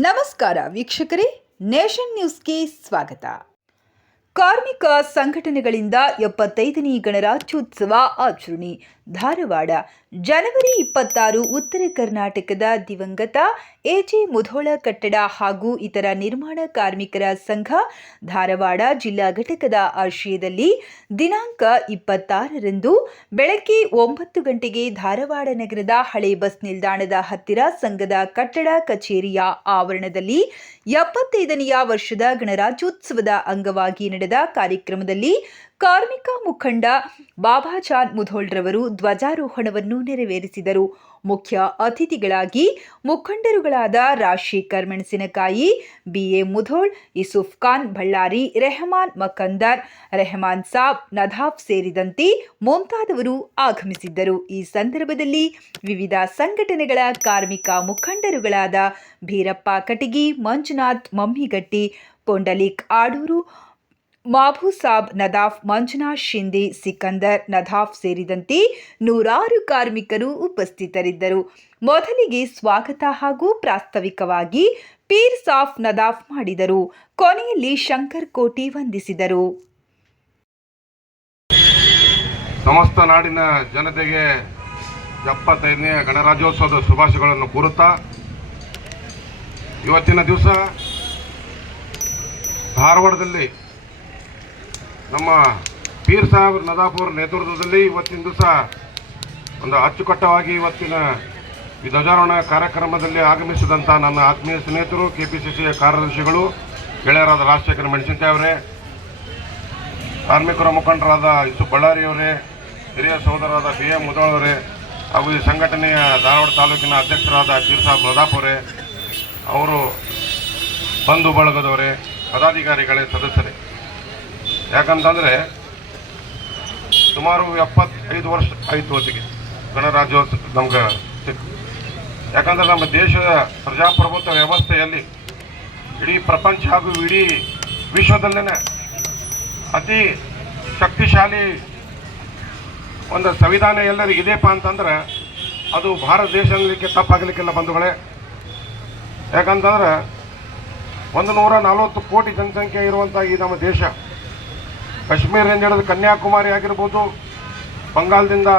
ನಮಸ್ಕಾರ ವೀಕ್ಷಕರೇ ನೇಷನ್ ನ್ಯೂಸ್ಗೆ ಸ್ವಾಗತ. ಕಾರ್ಮಿಕ ಸಂಘಟನೆಗಳಿಂದ ಎಪ್ಪತ್ತೈದನೇ ಗಣರಾಜ್ಯೋತ್ಸವ ಆಚರಣೆ. ಧಾರವಾಡ, ಜನವರಿ ಇಪ್ಪತ್ತಾರು ಉತ್ತರ ಕರ್ನಾಟಕದ ದಿವಂಗತ ಎಜೆ ಮುಧೋಳ ಕಟ್ಟಡ ಹಾಗೂ ಇತರ ನಿರ್ಮಾಣ ಕಾರ್ಮಿಕರ ಸಂಘ ಧಾರವಾಡ ಜಿಲ್ಲಾ ಘಟಕದ ಆಶ್ರಯದಲ್ಲಿ ದಿನಾಂಕ ಇಪ್ಪತ್ತಾರರಂದು ಬೆಳಗ್ಗೆ ಒಂಬತ್ತು ಗಂಟೆಗೆ ಧಾರವಾಡ ನಗರದ ಹಳೆ ಬಸ್ ನಿಲ್ದಾಣದ ಹತ್ತಿರ ಸಂಘದ ಕಟ್ಟಡ ಕಚೇರಿಯ ಆವರಣದಲ್ಲಿ ಎಪ್ಪತ್ತೈದನೆಯ ವರ್ಷದ ಗಣರಾಜ್ಯೋತ್ಸವದ ಅಂಗವಾಗಿ ನಡೆದ ಕಾರ್ಯಕ್ರಮದಲ್ಲಿ ಕಾರ್ಮಿಕ ಮುಖಂಡ ಬಾಬಾಜಾನ್ ಮುಧೋಳ್ರವರು ಧ್ವಜಾರೋಹಣವನ್ನು ನೆರವೇರಿಸಿದರು. ಮುಖ್ಯ ಅತಿಥಿಗಳಾಗಿ ಮುಖಂಡರುಗಳಾದ ರಾಜಶೇಖರ್ ಮೆಣಸಿನಕಾಯಿ, ಬಿಎ ಮುಧೋಳ್, ಯೂಸುಫ್ ಖಾನ್ ಬಳ್ಳಾರಿ, ರೆಹಮಾನ್ ಮಕಂದರ್, ರೆಹಮಾನ್ ಸಾಬ್ ನದಾಫ್ ಸೇರಿದಂತೆ ಮುಂತಾದವರು ಆಗಮಿಸಿದ್ದರು. ಈ ಸಂದರ್ಭದಲ್ಲಿ ವಿವಿಧ ಸಂಘಟನೆಗಳ ಕಾರ್ಮಿಕ ಮುಖಂಡರುಗಳಾದ ಭೀರಪ್ಪ ಕಟಗಿ, ಮಂಜುನಾಥ್ ಮಮ್ಮಿಗಟ್ಟಿ, ಪೊಂಡಲಿಕ್ ಆಡೂರು ಮಾಬೂಸಾಬ್ ನದಾಫ್, ಮಂಜುನಾಥ್ ಶಿಂದೆ ಸಿಕಂದರ್, ನದಾಫ್ ಸೇರಿದಂತೆ ನೂರಾರು ಕಾರ್ಮಿಕರು ಉಪಸ್ಥಿತರಿದ್ದರು. ಮೊದಲಿಗೆ ಸ್ವಾಗತ ಹಾಗೂ ಪ್ರಾಸ್ತಾವಿಕವಾಗಿ ಪೀರ್ ಸಾಫ್ ನದಾಫ್ ಮಾಡಿದರು. ಕೊನೆಯಲ್ಲಿ ಶಂಕರ್ ಕೋಟಿ ವಂದಿಸಿದರು. ಸಮಸ್ತ ನಾಡಿನ ಜನತೆಗೆ ಎಪ್ಪತ್ತೈದನೇ ಗಣರಾಜ್ಯೋತ್ಸವದ ಶುಭಾಶಯಗಳನ್ನು ಕೋರುತ್ತಾ, ಇವತ್ತಿನ ದಿವಸ ಧಾರವಾಡದಲ್ಲಿ ನಮ್ಮ ಪೀರ್ ಸಾಹೇಬ್ ನದಾಪುರ್ ನೇತೃತ್ವದಲ್ಲಿ ಇವತ್ತಿನ ದಿವಸ ಒಂದು ಅಚ್ಚುಕಟ್ಟವಾಗಿ ಇವತ್ತಿನ ಈ ಧ್ವಜಾರೋಹಣ ಕಾರ್ಯಕ್ರಮದಲ್ಲಿ ಆಗಮಿಸಿದಂಥ ನನ್ನ ಆತ್ಮೀಯ ಸ್ನೇಹಿತರು ಕೆ ಪಿ ಸಿ ಸಿಯ ಕಾರ್ಯದರ್ಶಿಗಳು, ಗೆಳೆಯರಾದ ರಾಜಶೇಖರ ಮೆಣಸಿನ್ಕಾಯಿ ಅವರೇ, ಕಾರ್ಮಿಕರ ಮುಖಂಡರಾದ ಇಸು ಬಳ್ಳಾರಿಯವರೇ ಹಿರಿಯ ಸಹೋದರರಾದ ಬಿ ಎಂ ಮುದೋಳವರೇ ಹಾಗೂ ಈ ಸಂಘಟನೆಯ ಧಾರವಾಡ ತಾಲೂಕಿನ ಅಧ್ಯಕ್ಷರಾದ ಪೀರ್ ಸಾಬ್ ನದಾಪುರೇ ಅವರು ಬಂಧು ಬಳಗದವರೇ, ಪದಾಧಿಕಾರಿಗಳೇ, ಸದಸ್ಯರೇ. ಯಾಕಂತಂದರೆ ಸುಮಾರು ಎಪ್ಪತ್ತೈದು ವರ್ಷ ಆಯಿತು ಹೊತ್ತಿಗೆ ಗಣರಾಜ್ಯೋತ್ಸವ, ನಮ್ಗೆ ಯಾಕಂದ್ರೆ ನಮ್ಮ ದೇಶದ ಪ್ರಜಾಪ್ರಭುತ್ವ ವ್ಯವಸ್ಥೆಯಲ್ಲಿ ಇಡೀ ಪ್ರಪಂಚ ಹಾಗೂ ಇಡೀ ವಿಶ್ವದಲ್ಲೇ ಅತಿ ಶಕ್ತಿಶಾಲಿ ಒಂದು ಸಂವಿಧಾನ ಎಲ್ಲರಿಗೆ ಇದೆಯಪ್ಪ ಅಂತಂದ್ರೆ ಅದು ಭಾರತ ದೇಶ ಅನ್ನಲಿಕ್ಕೆ ತಪ್ಪಾಗಲಿಕ್ಕಿಲ್ಲ ಬಂಧುಗಳೇ. ಯಾಕಂತಂದ್ರೆ ಒಂದು ನೂರ ನಲವತ್ತು ಕೋಟಿ ಜನಸಂಖ್ಯೆ ಇರುವಂಥ ಈ ನಮ್ಮ ದೇಶ. ಕಾಶ್ಮೀರದಿಂದ ಹಿಡಿದು ಕನ್ಯಾಕುಮಾರಿ ಆಗಿರ್ಬೋದು ಬಂಗಾಲದಿಂದ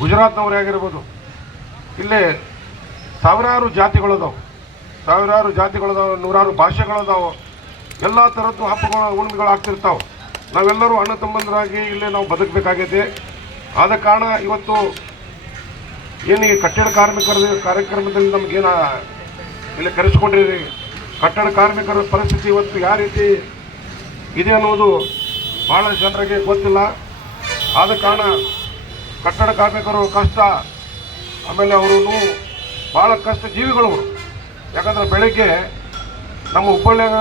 ಗುಜರಾತ್ನವರೇ ಆಗಿರ್ಬೋದು, ಇಲ್ಲಿ ಸಾವಿರಾರು ಜಾತಿಗಳದಾವು ಸಾವಿರಾರು ಜಾತಿಗಳದಾವು ನೂರಾರು ಭಾಷೆಗಳದಾವು ಎಲ್ಲ ಥರದ್ದು ಹಬ್ಬಗಳು ಹುಣ್ಣಿಮೆಗಳು ಆಗ್ತಿರ್ತಾವೆ. ನಾವೆಲ್ಲರೂ ಅಣ್ಣ ತಮ್ಮಂದರಾಗಿ ಇಲ್ಲೇ ನಾವು ಬದುಕಬೇಕಾಗೈತಿ ಆದ ಕಾರಣ ಇವತ್ತು ಏನು ಈ ಕಟ್ಟಡ ಕಾರ್ಮಿಕರ ಕಾರ್ಯಕ್ರಮದಲ್ಲಿ ನಮಗೇನ ಇಲ್ಲಿ ಕರೆಸ್ಕೊಂಡಿರಿ? ಕಟ್ಟಡ ಕಾರ್ಮಿಕರ ಪರಿಸ್ಥಿತಿ ಇವತ್ತು ಯಾವ ರೀತಿ ಇದೆ ಅನ್ನೋದು ಭಾಳ ಜನರಿಗೆ ಗೊತ್ತಿಲ್ಲ. ಆದ ಕಾರಣ ಕಟ್ಟಡ ಕಾರ್ಮಿಕರು ಕಷ್ಟ. ಆಮೇಲೆ ಅವರು ಭಾಳ ಕಷ್ಟ ಜೀವಿಗಳು ಯಾಕಂದ್ರೆ ಬೆಳಗ್ಗೆ ನಮ್ಮ ಹುಬ್ಬಳ್ಳಿಯಾಗ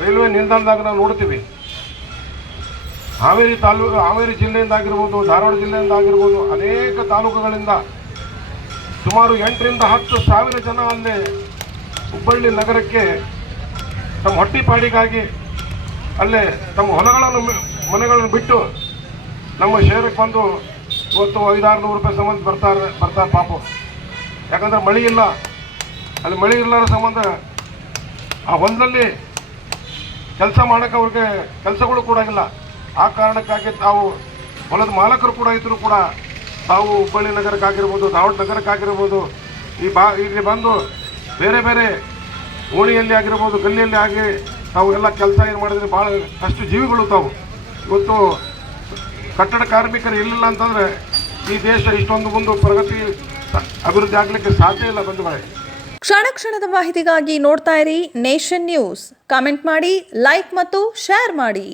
ರೈಲ್ವೆ ನಿಲ್ದಾಣದಾಗ ನಾವು ನೋಡ್ತೀವಿ. ಹಾವೇರಿ ತಾಲೂಕು ಹಾವೇರಿ ಜಿಲ್ಲೆಯಿಂದ ಆಗಿರ್ಬೋದು, ಧಾರವಾಡ ಜಿಲ್ಲೆಯಿಂದ ಆಗಿರ್ಬೋದು, ಅನೇಕ ತಾಲೂಕುಗಳಿಂದ ಸುಮಾರು ಎಂಟರಿಂದ ಹತ್ತು ಸಾವಿರ ಜನ ಅಲ್ಲಿ ಹುಬ್ಬಳ್ಳಿ ನಗರಕ್ಕೆ ತಮ್ಮ ಹೊಟ್ಟಿಪಾಡಿಗಾಗಿ ಅಲ್ಲೇ ತಮ್ಮ ಹೊಲಗಳನ್ನು, ಮನೆಗಳನ್ನು ಬಿಟ್ಟು ನಮ್ಮ ಶಹರಕ್ಕೆ ಬಂದು ಇವತ್ತು ಐದಾರು ನೂರು ರೂಪಾಯಿ ಸಂಬಂಧ ಬರ್ತಾರೆ ಬರ್ತಾರೆ ಪಾಪ. ಯಾಕಂದ್ರೆ ಮಳೆ ಇಲ್ಲ. ಅಲ್ಲಿ ಮಳೆ ಇಲ್ಲದ ಸಂಬಂಧ ಆ ಹೊಲದಲ್ಲಿ ಕೆಲಸ ಮಾಡೋಕೆ ಅವ್ರಿಗೆ ಕೆಲಸಗಳು ಕೂಡ ಇಲ್ಲ. ಆ ಕಾರಣಕ್ಕಾಗಿ ತಾವು ಹೊಲದ ಮಾಲಕರು ಕೂಡ ಇದ್ದರೂ ಕೂಡ ತಾವು ಹುಬ್ಬಳ್ಳಿ ನಗರಕ್ಕಾಗಿರ್ಬೋದು ಧಾರವಾಡ ನಗರಕ್ಕಾಗಿರ್ಬೋದು ಈ ಬಾ, ಇಲ್ಲಿ ಬಂದು ಬೇರೆ ಬೇರೆ ಓಣಿಯಲ್ಲಿ ಆಗಿರ್ಬೋದು, ಗಲ್ಲಿಯಲ್ಲಿ ಆಗಿ ತಾವು ಎಲ್ಲ ಕೆಲಸ ಏನು ಮಾಡಿದ್ರೆ ಭಾಳ ಅಷ್ಟು ಜೀವಿಗಳು ತಾವು. ಇವತ್ತು ಕಟ್ಟಡ ಕಾರ್ಮಿಕರು ಇರಲಿಲ್ಲ ಅಂತಂದರೆ ಈ ದೇಶ ಇಷ್ಟೊಂದು ಮುಂದೆ ಪ್ರಗತಿ ಅಭಿವೃದ್ಧಿ ಆಗಲಿಕ್ಕೆ ಸಾಧ್ಯ ಇಲ್ಲ ಬಂಧುಗಳೇ. ಕ್ಷಣ ಕ್ಷಣದ ಮಾಹಿತಿಗಾಗಿ ನೋಡ್ತಾ ಇರಿ ನೇಷನ್ ನ್ಯೂಸ್. ಕಾಮೆಂಟ್ ಮಾಡಿ, ಲೈಕ್ ಮತ್ತು ಶೇರ್ ಮಾಡಿ.